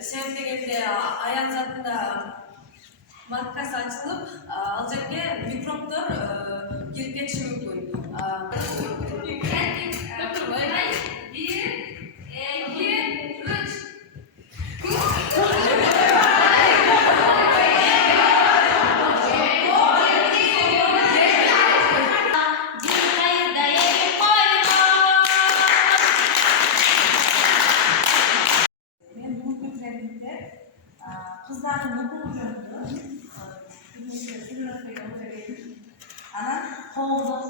sen degende ayak zatında matkası açılıp alacak mikroplar girip geçişi mümkün. Kızların mutluluk yönünde, ana kovda